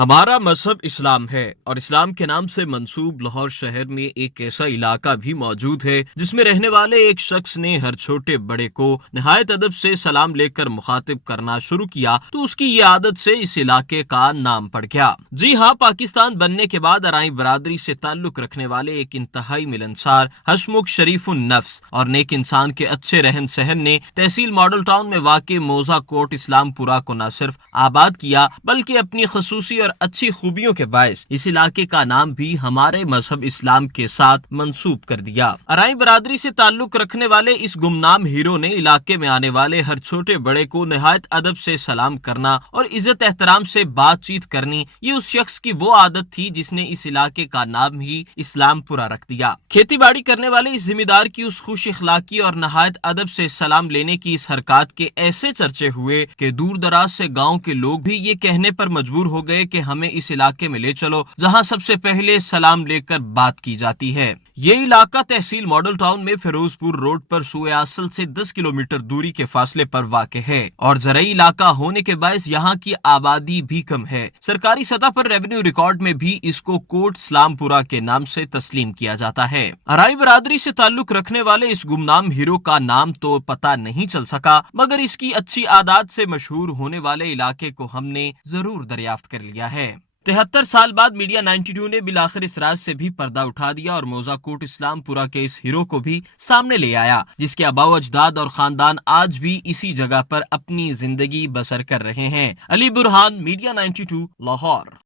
ہمارا مذہب اسلام ہے اور اسلام کے نام سے منسوب لاہور شہر میں ایک ایسا علاقہ بھی موجود ہے جس میں رہنے والے ایک شخص نے ہر چھوٹے بڑے کو نہایت ادب سے سلام لے کر مخاطب کرنا شروع کیا تو اس کی یہ عادت سے اس علاقے کا نام پڑ گیا۔ جی ہاں، پاکستان بننے کے بعد ارائیں برادری سے تعلق رکھنے والے ایک انتہائی ملنسار، ہسمکھ، شریف النفس اور نیک انسان کے اچھے رہن سہن نے تحصیل ماڈل ٹاؤن میں واقع موزہ کوٹ اسلام پورہ کو نہ صرف آباد کیا بلکہ اپنی خصوصی اور اچھی خوبیوں کے باعث اس علاقے کا نام بھی ہمارے مذہب اسلام کے ساتھ منسوب کر دیا۔ ارائیں برادری سے تعلق رکھنے والے اس گمنام ہیرو نے علاقے میں آنے والے ہر چھوٹے بڑے کو نہایت ادب سے سلام کرنا اور عزت احترام سے بات چیت کرنی، یہ اس شخص کی وہ عادت تھی جس نے اس علاقے کا نام ہی اسلام پورہ رکھ دیا۔ کھیتی باڑی کرنے والے اس ذمہ دار کی اس خوش اخلاقی اور نہایت ادب سے سلام لینے کی اس حرکات کے ایسے چرچے ہوئے کہ دور دراز سے گاؤں کے لوگ بھی یہ کہنے پر مجبور ہو گئے کہ ہمیں اس علاقے میں لے چلو جہاں سب سے پہلے سلام لے کر بات کی جاتی ہے۔ یہ علاقہ تحصیل ماڈل ٹاؤن میں فیروز پور روڈ پر سوئے اصل سے 10 کلومیٹر دوری کے فاصلے پر واقع ہے اور زرعی علاقہ ہونے کے باعث یہاں کی آبادی بھی کم ہے۔ سرکاری سطح پر ریونیو ریکارڈ میں بھی اس کو کوٹ اسلام پورہ کے نام سے تسلیم کیا جاتا ہے۔ ارائی برادری سے تعلق رکھنے والے اس گمنام ہیرو کا نام تو پتہ نہیں چل سکا، مگر اس کی اچھی عادات سے مشہور ہونے والے علاقے کو ہم نے ضرور دریافت کر لیا ہے۔ 73 سال بعد میڈیا 92 نے بالآخر اس راز سے بھی پردہ اٹھا دیا اور موزہ کوٹ اسلام پورہ کے اس ہیرو کو بھی سامنے لے آیا جس کے آباء و اجداد اور خاندان آج بھی اسی جگہ پر اپنی زندگی بسر کر رہے ہیں۔ علی برہان، میڈیا 92، لاہور۔